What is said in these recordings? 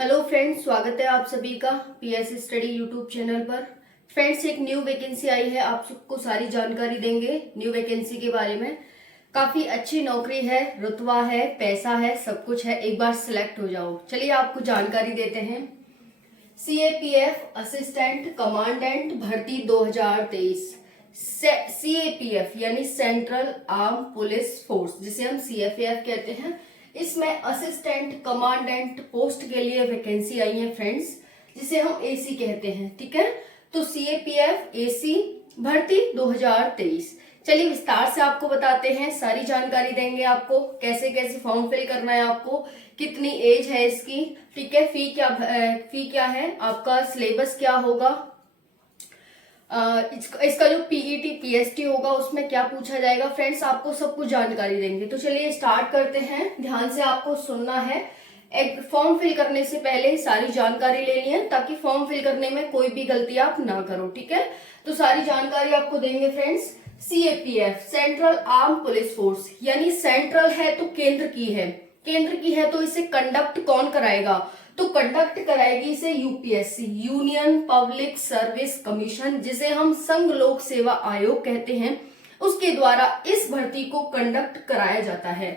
Hello friends, स्वागत है आप सभी का पीएससी स्टडी यूट्यूब चैनल पर। फ्रेंड्स, एक न्यू वैकेंसी आई है, आप सबको सारी जानकारी देंगे न्यू वैकेंसी के बारे में। काफी अच्छी नौकरी है, रुतबा है, पैसा है, सब कुछ है। एक बार सिलेक्ट हो जाओ। चलिए आपको जानकारी देते हैं। सीएपीएफ असिस्टेंट कमांडेंट भर्ती 2023। सीएपीएफ यानी सेंट्रल आर्म पुलिस फोर्स, जिसे हम सीएपीएफ कहते हैं। इसमें असिस्टेंट कमांडेंट पोस्ट के लिए वैकेंसी आई है फ्रेंड्स, जिसे हम एसी कहते हैं। ठीक है, तो सीएपीएफ एसी भर्ती 2023। चलिए विस्तार से आपको बताते हैं, सारी जानकारी देंगे आपको, कैसे कैसे फॉर्म फिल करना है आपको, कितनी एज है इसकी। ठीक है, फी क्या है, आपका सिलेबस क्या होगा, इसका जो पीईटी पीएसटी होगा उसमें क्या पूछा जाएगा। फ्रेंड्स, आपको सब कुछ जानकारी देंगे। तो चलिए स्टार्ट करते हैं। ध्यान से आपको सुनना है। एक फॉर्म फिल करने से पहले सारी जानकारी लेनी है, ताकि फॉर्म फिल करने में कोई भी गलती आप ना करो। ठीक है, तो सारी जानकारी आपको देंगे friends. CAPF central arm police force, यानी सेंट्रल है तो केंद्र की है, केंद्र की है तो इसे कंडक्ट कौन कराएगा, तो कंडक्ट कराएगी इसे UPSC, union public service commission, जिसे हम संघ लोक सेवा आयोग कहते हैं। उसके द्वारा इस भर्ती को कंडक्ट कराया जाता है।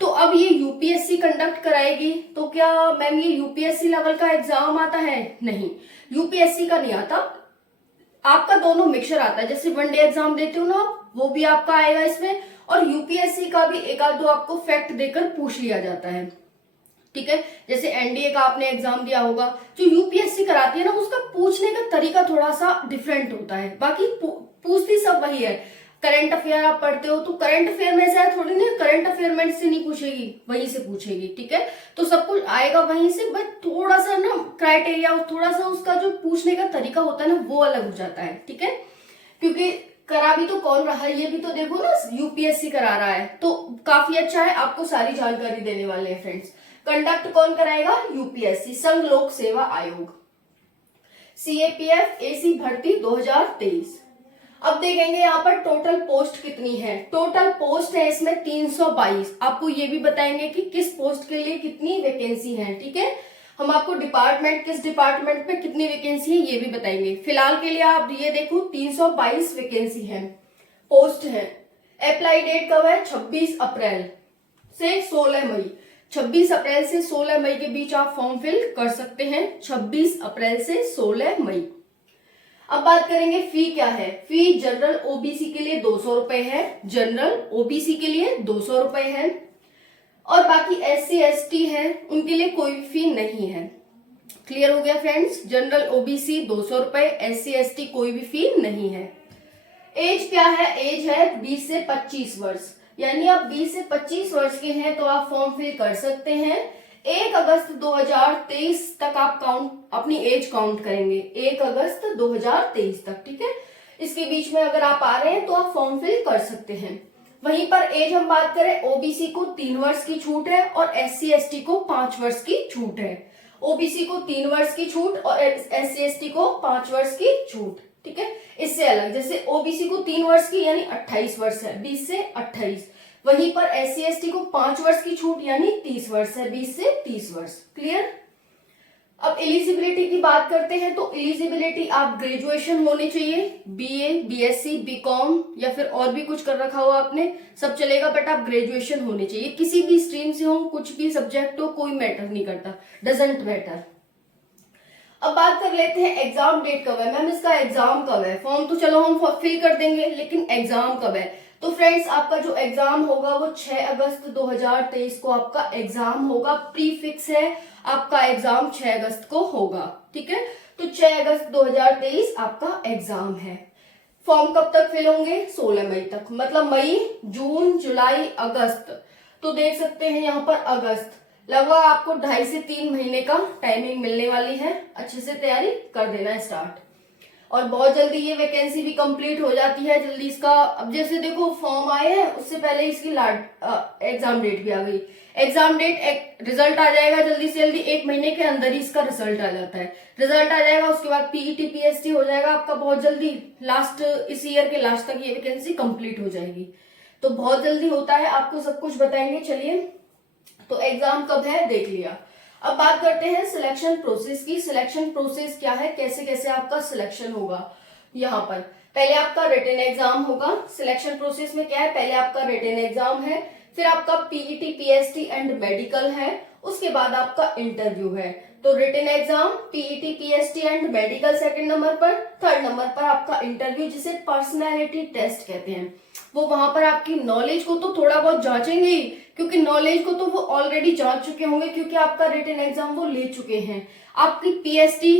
तो अब ये यूपीएससी कंडक्ट कराएगी, तो क्या मैम ये यूपीएससी लेवल का एग्जाम आता है? नहीं, यूपीएससी का नहीं आता, आपका दोनों मिक्सचर आता है। जैसे वनडे एग्जाम देते हो ना आप, वो भी आपका आएगा इसमें, और यूपीएससी का भी एक आध दो आपको फैक्ट देकर पूछ लिया जाता है। ठीक है, जैसे एनडीए का आपने एग्जाम दिया होगा, जो यूपीएससी कराती है ना, उसका पूछने का तरीका थोड़ा सा डिफरेंट होता है। बाकी पूछती सब वही है। करंट अफेयर आप पढ़ते हो, तो करंट अफेयर में ऐसा थोड़ी नहीं, करंट अफेयर में से नहीं पूछेगी, वहीं से पूछेगी। ठीक है, तो सब कुछ आएगा वहीं से, बट थोड़ा सा ना क्राइटेरिया, थोड़ा सा उसका जो पूछने का तरीका होता है ना, वो अलग हो जाता है। ठीक है, क्योंकि करा भी तो कौन रहा है, ये भी तो देखो ना, यूपीएससी करा रहा है, तो काफी अच्छा है। आपको सारी जानकारी देने वाले हैं फ्रेंड्स। कंडक्ट कौन कराएगा? यूपीएससी, संघ लोक सेवा आयोग। सीएपीएफ एसी भर्ती 2023। अब देखेंगे यहाँ पर टोटल पोस्ट कितनी है। टोटल पोस्ट है इसमें 322। आपको ये भी बताएंगे कि किस पोस्ट के लिए कितनी वैकेंसी है। ठीक है, हम आपको डिपार्टमेंट, किस डिपार्टमेंट पे कितनी वैकेंसी है ये भी बताएंगे। फिलहाल के लिए आप ये देखो 322 वैकेंसी है, पोस्ट है। अप्लाई डेट कब है? 26 अप्रैल से 16 मई। 26 अप्रैल से 16 मई के बीच आप फॉर्म फिल कर सकते हैं। 26 अप्रैल से 16 मई। अब बात करेंगे फी क्या है। फी जनरल ओबीसी के लिए 200 रुपए है, जनरल ओबीसी के लिए 200 रुपए है, और बाकी एससी एसटी है उनके लिए कोई फी नहीं है। क्लियर हो गया फ्रेंड्स? जनरल ओबीसी 200 रुपए, एससी एसटी कोई भी फी नहीं है। एज क्या है? एज है 20 से 25 वर्ष, यानी आप 20 से 25 वर्ष के हैं तो आप फॉर्म फिल कर सकते हैं। 1 अगस्त 2023 तक आप अपनी एज काउंट करेंगे, 1 अगस्त 2023 तक। ठीक है, इसके बीच में अगर आप आ रहे हैं तो आप फॉर्म फिल कर सकते हैं। वहीं पर एज हम बात करें, ओबीसी को 3 वर्ष की छूट है और एससी एसटी को 5 वर्ष की छूट है। ओबीसी को 3 वर्ष की छूट और एससी एसटी को 5 वर्ष की छूट। ठीक है, इससे अलग, जैसे ओबीसी को 3 वर्ष की यानी 28 वर्ष है, 20 से 28। वहीं पर एससी एसटी को 5 वर्ष की छूट यानी 30 वर्ष है, 20 से 30 वर्ष। क्लियर? अब एलिजिबिलिटी की बात करते हैं, तो एलिजिबिलिटी आप ग्रेजुएशन होने चाहिए, बीए, बीएससी, बीकॉम या फिर और भी कुछ कर रखा हो आपने, सब चलेगा, बट आप ग्रेजुएशन होने चाहिए। किसी भी स्ट्रीम से हो, कुछ भी सब्जेक्ट हो, कोई मैटर नहीं करता, डजेंट मैटर। अब बात कर लेते हैं एग्जाम डेट कब है। मैम इसका एग्जाम कब है? फॉर्म तो चलो हम फिल कर देंगे, लेकिन एग्जाम कब है? तो फ्रेंड्स, आपका जो एग्जाम होगा वो 6 अगस्त 2023 को आपका एग्जाम होगा। प्री फिक्स है, आपका एग्जाम 6 अगस्त को होगा। ठीक है, तो 6 अगस्त 2023 आपका एग्जाम है। फॉर्म कब तक फिल होंगे? 16 मई तक, मतलब मई, जून, जुलाई, अगस्त। तो देख सकते हैं यहाँ पर अगस्त, लगभग आपको 2.5 से 3 महीने का टाइमिंग मिलने वाली है। अच्छे से तैयारी कर देना स्टार्ट, और बहुत जल्दी ये वैकेंसी भी कंप्लीट हो जाती है। जल्दी इसका, अब जैसे देखो फॉर्म आए हैं, उससे पहले इसकी एग्जाम डेट भी आ गई। एग्जाम डेट, रिजल्ट आ जाएगा जल्दी से जल्दी, 1 महीने के अंदर ही इसका रिजल्ट आ जाता है। रिजल्ट आ जाएगा, उसके बाद पीईटी पीएसटी हो जाएगा आपका बहुत जल्दी, लास्ट इस ईयर के लास्ट तक ये वैकेंसी कंप्लीट हो जाएगी। तो बहुत जल्दी होता है, आपको सब कुछ बताएंगे। चलिए, तो एग्जाम कब है देख लिया। अब बात करते हैं सिलेक्शन प्रोसेस की। सिलेक्शन प्रोसेस क्या है, कैसे कैसे आपका सिलेक्शन होगा। यहाँ पर पहले आपका रिटन एग्जाम होगा। सिलेक्शन प्रोसेस में क्या है, पहले आपका रिटन एग्जाम है, फिर आपका पीईटी पीएसटी एंड मेडिकल है, उसके बाद आपका इंटरव्यू है। तो written exam, PET PST and medical second number पर, थर्ड नंबर पर आपका इंटरव्यू जिसे पर्सनैलिटी टेस्ट कहते हैं। वो वहां पर आपकी नॉलेज को तो थोड़ा बहुत जांचेंगे ही, क्योंकि नॉलेज को तो वो ऑलरेडी जांच चुके होंगे, क्योंकि आपका रिटन एग्जाम वो ले चुके हैं। आपकी पीएसटी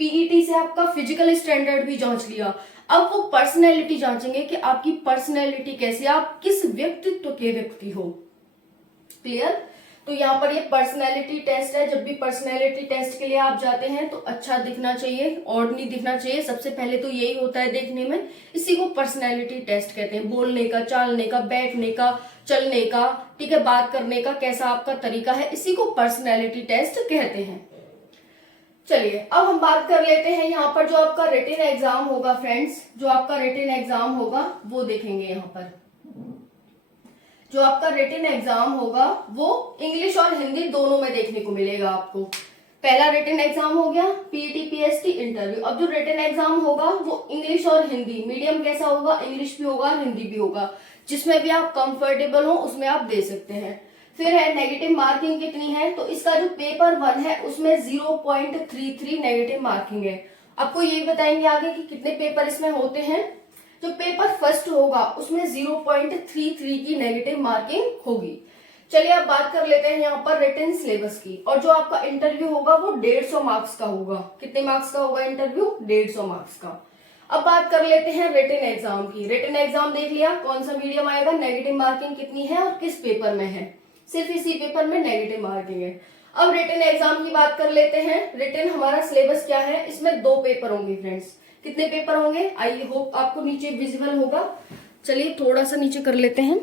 पीईटी से आपका फिजिकल स्टैंडर्ड भी जांच लिया। अब वो पर्सनैलिटी जांचेंगे कि आपकी पर्सनैलिटी कैसी, आप किस व्यक्तित्व के व्यक्ति हो। क्लियर। तो यहाँ पर ये पर्सनैलिटी टेस्ट है। जब भी पर्सनैलिटी टेस्ट के लिए आप जाते हैं तो अच्छा दिखना चाहिए, और नहीं दिखना चाहिए। सबसे पहले तो यही होता है देखने में, इसी को पर्सनैलिटी टेस्ट कहते हैं। बोलने का, चालने का, बैठने का, चलने का, ठीक है, बात करने का, कैसा आपका तरीका है, इसी को पर्सनैलिटी टेस्ट कहते हैं। चलिए अब हम बात कर लेते हैं यहाँ पर जो आपका रिटन एग्जाम होगा फ्रेंड्स, जो आपका रिटन एग्जाम होगा वो देखेंगे। यहाँ पर जो आपका रिटन एग्जाम होगा वो इंग्लिश और हिंदी दोनों में देखने को मिलेगा आपको। पहला रिटन एग्जाम हो गया पीईटी पीएसटी इंटरव्यू। अब जो रिटन एग्जाम होगा वो इंग्लिश और हिंदी, मीडियम कैसा होगा, इंग्लिश भी होगा हिंदी भी होगा, जिसमें भी आप कंफर्टेबल हो उसमें आप दे सकते हैं। फिर है नेगेटिव मार्किंग कितनी है, तो इसका जो पेपर 1 है उसमें 0.33 नेगेटिव मार्किंग है। आपको ये बताएंगे आगे कि कितने पेपर इसमें होते हैं। जो पेपर फर्स्ट होगा उसमें 0.33 की नेगेटिव मार्किंग होगी। चलिए अब बात कर लेते हैं यहाँ पर रिटन सिलेबस की। और जो आपका इंटरव्यू होगा वो 150 मार्क्स का होगा। कितने मार्क्स का होगा इंटरव्यू, 150 मार्क्स का। अब बात कर लेते हैं रिटन एग्जाम की। रिटन एग्जाम देख लिया, कौन सा मीडियम आएगा, नेगेटिव मार्किंग कितनी है और किस पेपर में है, सिर्फ इसी पेपर में नेगेटिव मार्किंग है। अब रिटन एग्जाम की बात कर लेते हैं। रिटन हमारा सिलेबस क्या है, इसमें 2 पेपर होंगे फ्रेंड्स। कितने पेपर होंगे, आई होप आपको नीचे विजिबल होगा। चलिए थोड़ा सा नीचे कर लेते हैं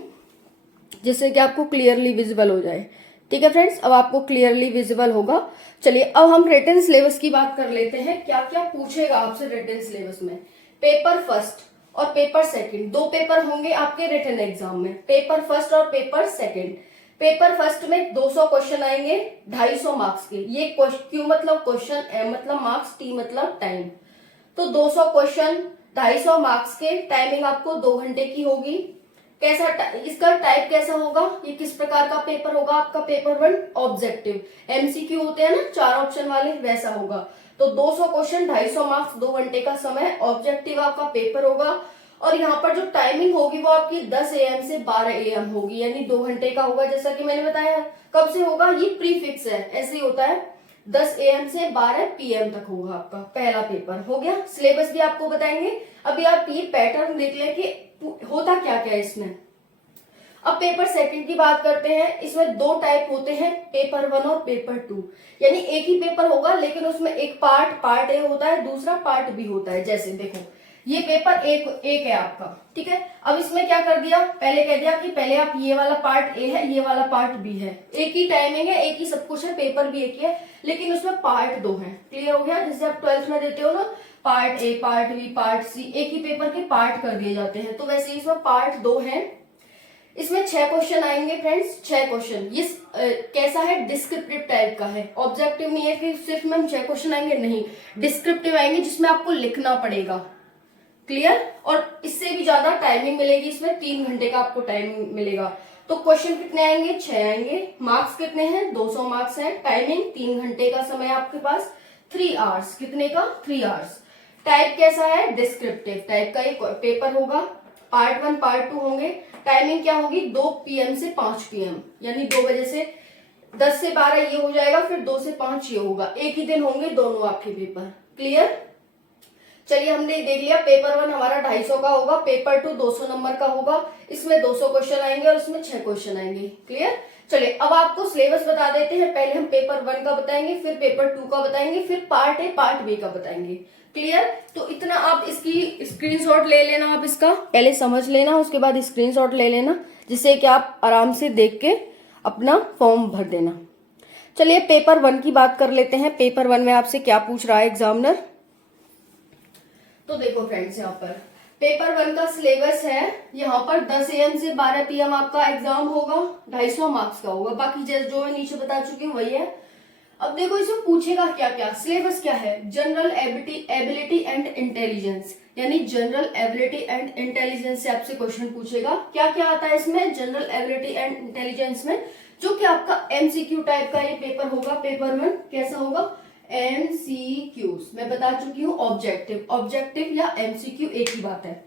जिससे कि आपको क्लियरली विजिबल हो जाए। ठीक है फ्रेंड्स, अब आपको क्लियरली विजिबल होगा। चलिए अब हम रिटन सिलेबस की बात कर लेते हैं। क्या क्या पूछेगा आपसे रिटन सिलेबस में। पेपर फर्स्ट और पेपर सेकंड 2 पेपर होंगे आपके रिटन एग्जाम में, पेपर फर्स्ट और पेपर सेकंड। पेपर फर्स्ट में 200 क्वेश्चन आएंगे 250 मार्क्स के। ये क्यू मतलब क्वेश्चन, एम मतलब मार्क्स, टी मतलब टाइम। तो 200 क्वेश्चन 250 मार्क्स के, टाइमिंग आपको 2 घंटे की होगी। कैसा इसका टाइप कैसा होगा, ये किस प्रकार का पेपर होगा आपका, पेपर 1 ऑब्जेक्टिव, एमसीक्यू होते हैं ना 4 ऑप्शन वाले, वैसा होगा। तो 200 क्वेश्चन 250 मार्क्स, 2 घंटे का समय, ऑब्जेक्टिव आपका पेपर होगा। और यहाँ पर जो टाइमिंग होगी वो आपकी 10 AM से 12 AM होगी, यानी 2 घंटे का होगा। जैसा कि मैंने बताया कब से होगा, ये प्री फिक्स है, ऐसे ही होता है। 10 AM से 12 PM तक होगा आपका पहला पेपर। हो गया, सिलेबस भी आपको बताएंगे। अभी आप ये पैटर्न देख लें कि होता क्या क्या है इसमें। अब पेपर सेकंड की बात करते हैं। इसमें 2 टाइप होते हैं, पेपर 1 और पेपर 2, यानी एक ही पेपर होगा लेकिन उसमें एक पार्ट ए होता है, दूसरा पार्ट बी होता है। जैसे देखो ये पेपर एक है आपका, ठीक है। अब इसमें क्या कर दिया, पहले कह दिया कि पहले आप ये वाला पार्ट ए है, ये वाला पार्ट बी है। एक ही टाइमिंग है, एक ही सब कुछ है, पेपर भी एक ही है, लेकिन उसमें पार्ट 2 है। क्लियर हो गया, जैसे आप 12th में देते हो ना, part A, part B, part C, एक ही पेपर के पार्ट कर दिए जाते हैं। तो वैसे इसमें पार्ट 2 है। इसमें 6 क्वेश्चन आएंगे फ्रेंड्स, 6 क्वेश्चन। ये कैसा है, डिस्क्रिप्टिव टाइप का है। ऑब्जेक्टिव नहीं है कि सिर्फ मैम 6 क्वेश्चन आएंगे, नहीं, डिस्क्रिप्टिव आएंगे जिसमें आपको लिखना पड़ेगा। क्लियर। और इससे भी ज्यादा टाइमिंग मिलेगी, इसमें 3 घंटे का आपको टाइमिंग मिलेगा। तो क्वेश्चन कितने आएंगे, 6 आएंगे। मार्क्स कितने हैं, 200 मार्क्स हैं। टाइमिंग 3 घंटे का समय आपके पास, 3 आवर्स। कितने का, 3 आवर्स। टाइप कैसा है, डिस्क्रिप्टिव टाइप का ये पेपर होगा। पार्ट 1 पार्ट 2 होंगे। टाइमिंग क्या होगी, 2 PM से 5 PM, यानी 2 बजे से 10 से 12 ये हो जाएगा, फिर 2 से 5 ये होगा। एक ही दिन होंगे दोनों आपके पेपर। क्लियर। चलिए हमने देख लिया, पेपर 1 हमारा 250 का होगा, पेपर 2 200 नंबर का होगा। इसमें 200 क्वेश्चन आएंगे और इसमें 6 क्वेश्चन आएंगे। क्लियर। चलिए अब आपको सिलेबस बता देते हैं। पहले हम पेपर 1 का बताएंगे, फिर पेपर 2 का बताएंगे, फिर पार्ट ए पार्ट बी का बताएंगे। क्लियर। तो इतना आप इसकी स्क्रीनशॉट ले लेना, आप इसका पहले समझ लेना, उसके बाद स्क्रीनशॉट ले लेना, जिससे कि आप आराम से देख के अपना फॉर्म भर देना। चलिए पेपर 1 की बात कर लेते हैं। पेपर 1 में आपसे क्या पूछ रहा है एग्जामिनर। तो देखो फ्रेंड्स, यहाँ पर पेपर 1 का सिलेबस है। यहाँ पर 10 AM से 12 PM आपका एग्जाम होगा, 250 मार्क्स का होगा। बाकी जैसे जो मैं नीचे बता चुकी हूँ वही है। अब देखो इसमें पूछेगा क्या क्या, सिलेबस क्या है, जनरल एबिलिटी एंड इंटेलिजेंस, यानी जनरल एबिलिटी एंड इंटेलिजेंस से आपसे क्वेश्चन पूछेगा। क्या क्या आता है इसमें जनरल एबिलिटी एंड इंटेलिजेंस में, जो कि आपका एमसीक्यू टाइप का ये पेपर होगा। पेपर 1 कैसा होगा, एमसीक्यूज। मैं बता चुकी हूँ ऑब्जेक्टिव, ऑब्जेक्टिव या एमसीक्यू एक ही बात है।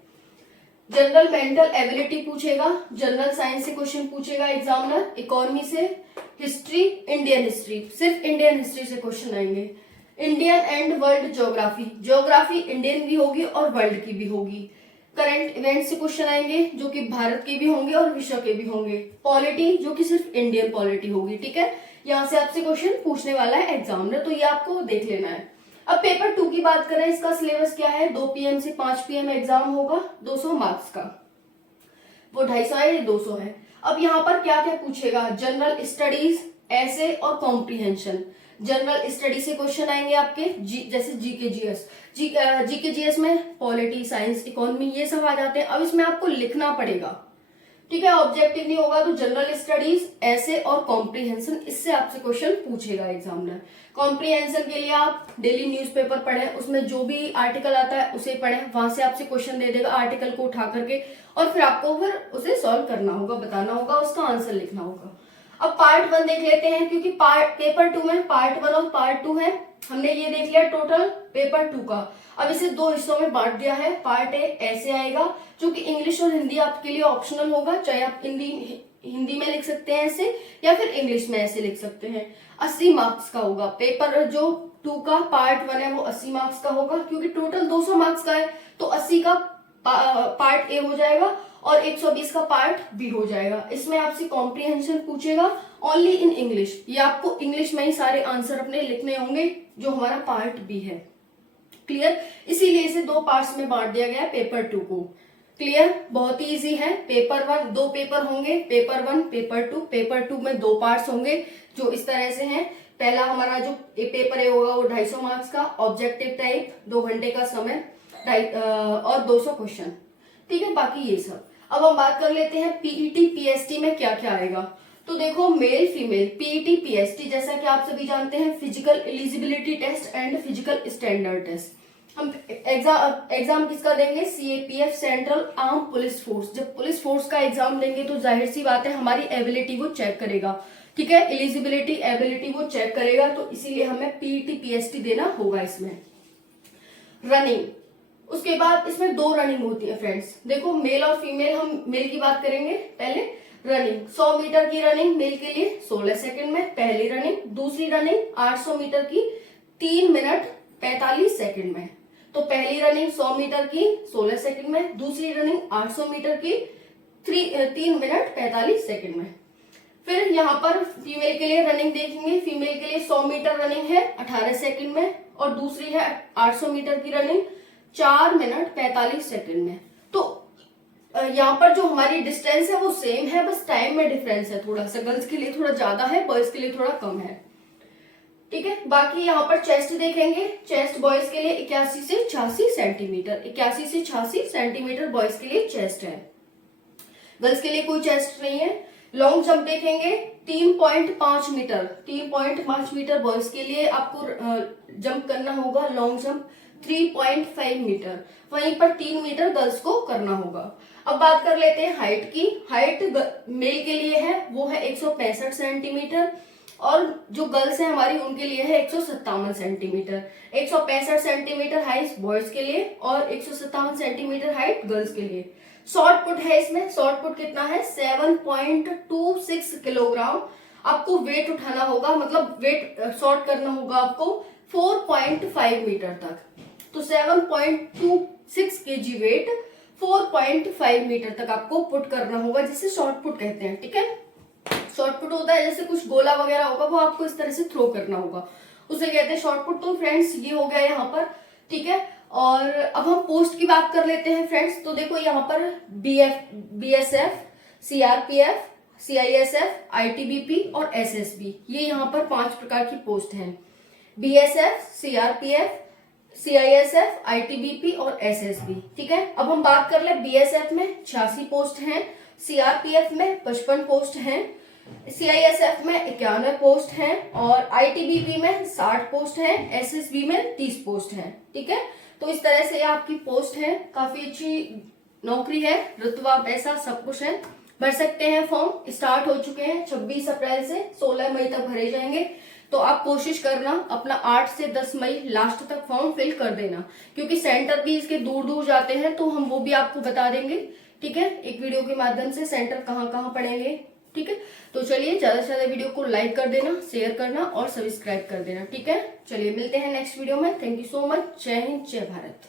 जनरल मेंटल एबिलिटी पूछेगा, जनरल साइंस से क्वेश्चन पूछेगा एग्जामिनर, इकोनॉमी से, हिस्ट्री, इंडियन हिस्ट्री, सिर्फ इंडियन हिस्ट्री से क्वेश्चन आएंगे। Indian and world geography, geography Indian भी होगी और वर्ल्ड की भी होगी। करंट इवेंट से क्वेश्चन आएंगे जो कि भारत के भी होंगे और विश्व के भी होंगे। पॉलिटी जो कि सिर्फ इंडियन पॉलिटी होगी, ठीक है। यहाँ से आपसे क्वेश्चन पूछने वाला है एग्जामिनर, तो ये आपको देख लेना है। अब पेपर 2 की बात करें, इसका सिलेबस क्या है, 2 PM से 5 PM एग्जाम होगा, 200 मार्क्स का, वो 250 है, ये 200 है। अब यहाँ पर क्या क्या पूछेगा, जनरल स्टडीज, ऐसे और कॉम्प्रीहेंशन। जनरल स्टडी से क्वेश्चन आएंगे आपके जैसे जीके जीएस, जीके जीएस में पॉलिटी, साइंस, इकोनॉमी ये सब आ जाते हैं। अब इसमें आपको लिखना पड़ेगा, ठीक है, ऑब्जेक्टिव नहीं होगा। तो जनरल स्टडीज, ऐसे और कॉम्प्रीहेंशन, इससे आपसे क्वेश्चन पूछेगा एग्जामिनर। कॉम्प्रीहेंशन के लिए आप डेली न्यूज़पेपर पढ़ें, उसमें जो भी आर्टिकल आता है उसे पढ़ें, वहां से आपसे क्वेश्चन दे देगा आर्टिकल को उठा करके, और फिर आपको फिर उसे सॉल्व करना होगा, बताना होगा, उसका आंसर लिखना होगा। अब पार्ट 1 देख लेते हैं, क्योंकि पेपर 2 में पार्ट 1 और पार्ट 2 है। हमने ये देख लिया टोटल पेपर 2 का। अब इसे 2 हिस्सों में बांट दिया है। पार्ट ए ऐसे आएगा, जो कि इंग्लिश और हिंदी आपके लिए ऑप्शनल होगा, चाहे आप हिंदी में लिख सकते हैं ऐसे, या फिर इंग्लिश में ऐसे लिख सकते हैं। 80 मार्क्स का होगा। पेपर जो 2 का पार्ट 1 है वो 80 मार्क्स का होगा, क्योंकि टोटल 200 मार्क्स का है, तो 80 का पार्ट ए हो जाएगा और 120 का पार्ट बी हो जाएगा। इसमें आपसे कॉम्प्रीहेंशन पूछेगा ओनली इन इंग्लिश, ये आपको इंग्लिश में ही सारे आंसर अपने लिखने होंगे, जो हमारा पार्ट बी है। क्लियर, इसीलिए इसे 2 पार्ट्स में बांट दिया गया है पेपर 2 को। क्लियर, बहुत ही इजी है। पेपर 1 2 पेपर होंगे, पेपर 1 पेपर 2। पेपर 2 में 2 पार्ट्स होंगे जो इस तरह से हैं। पहला हमारा जो पेपर ए होगा वो 250 मार्क्स का, ऑब्जेक्टिव टाइप, 2 घंटे का समय और 200 क्वेश्चन, ठीक है। बाकी ये सब। अब हम बात कर लेते हैं पीईटी पीएसटी में क्या क्या आएगा। तो देखो मेल फीमेल, पीईटी पीएसटी जैसा कि आप सभी जानते हैं, physical eligibility test and physical standard test. हम एग्जाम किसका देंगे, CAPF, central arm police force. जब पुलिस फोर्स का एग्जाम देंगे तो जाहिर सी बात है हमारी एबिलिटी वो चेक करेगा, ठीक है, एलिजिबिलिटी एबिलिटी वो चेक करेगा, तो इसीलिए हमें पीईटी पीएसटी देना होगा इसमें। रनिंग, उसके बाद इसमें 2 रनिंग होती है फ्रेंड्स। देखो मेल और फीमेल, हम मेल की बात करेंगे पहले। रनिंग 100 मीटर की रनिंग मेल के लिए 16 सेकंड में पहली रनिंग। दूसरी रनिंग 800 मीटर की 3 मिनट 45 सेकंड में। तो पहली रनिंग 100 मीटर की 16 सेकंड में, दूसरी रनिंग 800 मीटर की 3 मिनट 45 सेकंड में। फिर यहाँ पर फीमेल के लिए रनिंग देखेंगे। फीमेल के लिए 100 मीटर रनिंग है 18 सेकंड में, और दूसरी है 800 मीटर की रनिंग 4 मिनट 45 सेकंड में। तो यहाँ पर जो हमारी डिस्टेंस है वो सेम है, बस टाइम में डिफरेंस है थोड़ा सा, गर्ल्स के लिए थोड़ा ज्यादा है, बॉयज के लिए थोड़ा कम है, ठीक है। बाकी यहाँ पर चेस्ट देखेंगे। चेस्ट बॉयज के लिए 81 से 86 सेंटीमीटर, 81 से 86 सेंटीमीटर बॉयज के लिए चेस्ट है, गर्ल्स के लिए कोई चेस्ट नहीं है। लॉन्ग जंप देखेंगे 3.5 मीटर, 3.5 मीटर बॉयज के लिए आपको जंप करना होगा। लॉन्ग जंप 3.5 मीटर, वहीं पर 3 मीटर गर्ल्स को करना होगा। अब बात कर लेते हैं हाइट की। हाइट मेल के लिए है वो है 165 सेंटीमीटर, और जो गर्ल्स है हमारी उनके लिए है 157 सेंटीमीटर। 165 सेंटीमीटर हाइट बॉयज के लिए और 157 सेंटीमीटर हाइट गर्ल्स के लिए। शॉर्ट पुट है इसमें, शॉर्ट पुट कितना है 7.26 किलोग्राम आपको वेट उठाना होगा, मतलब वेट शॉर्ट करना होगा आपको 4.5 मीटर तक। तो 7.26 kg वेट 4.5 मीटर तक आपको पुट करना होगा, जिसे शॉर्ट पुट कहते हैं, ठीक है। शॉर्ट पुट होता है जैसे कुछ गोला वगैरह होगा वो आपको इस तरह से थ्रो करना होगा, उसे कहते हैं शॉर्ट पुट। तो फ्रेंड्स ये हो गया यहाँ पर, ठीक है। और अब हम पोस्ट की बात कर लेते हैं फ्रेंड्स। तो देखो यहाँ पर बीएसएफ, सीआरपीएफ, सीआईएसएफ, आईटीबीपी और एसएसबी, ये यहाँ पर 5 प्रकार की पोस्ट हैं। बीएसएफ, सीआरपीएफ, सीआईएसएफ, आईटीबीपी और एसएसबी, ठीक है। अब हम बात कर ले बीएसएफ में 86 पोस्ट हैं, सीआरपीएफ में 55 पोस्ट हैं, CISF में 91 पोस्ट हैं और ITBP में 60 पोस्ट हैं, SSB में 30 पोस्ट हैं। ठीक है, तो इस तरह से आपकी पोस्ट है, काफी अच्छी नौकरी है, रुतबा पैसा सब कुछ है। भर सकते हैं, फॉर्म स्टार्ट हो चुके हैं 26 अप्रैल से 16 मई तक भरे जाएंगे। तो आप कोशिश करना अपना 8 से 10 मई लास्ट तक फॉर्म फिल कर देना, क्योंकि सेंटर भी इसके दूर दूर जाते हैं तो हम वो भी आपको बता देंगे। ठीक है, एक वीडियो के माध्यम से सेंटर कहाँ कहाँ पड़ेंगे। ठीक है, तो चलिए ज्यादा से ज्यादा वीडियो को लाइक कर देना, शेयर करना और सब्सक्राइब कर देना। ठीक है, चलिए मिलते हैं नेक्स्ट वीडियो में। Thank you so much. जय हिंद, जय भारत।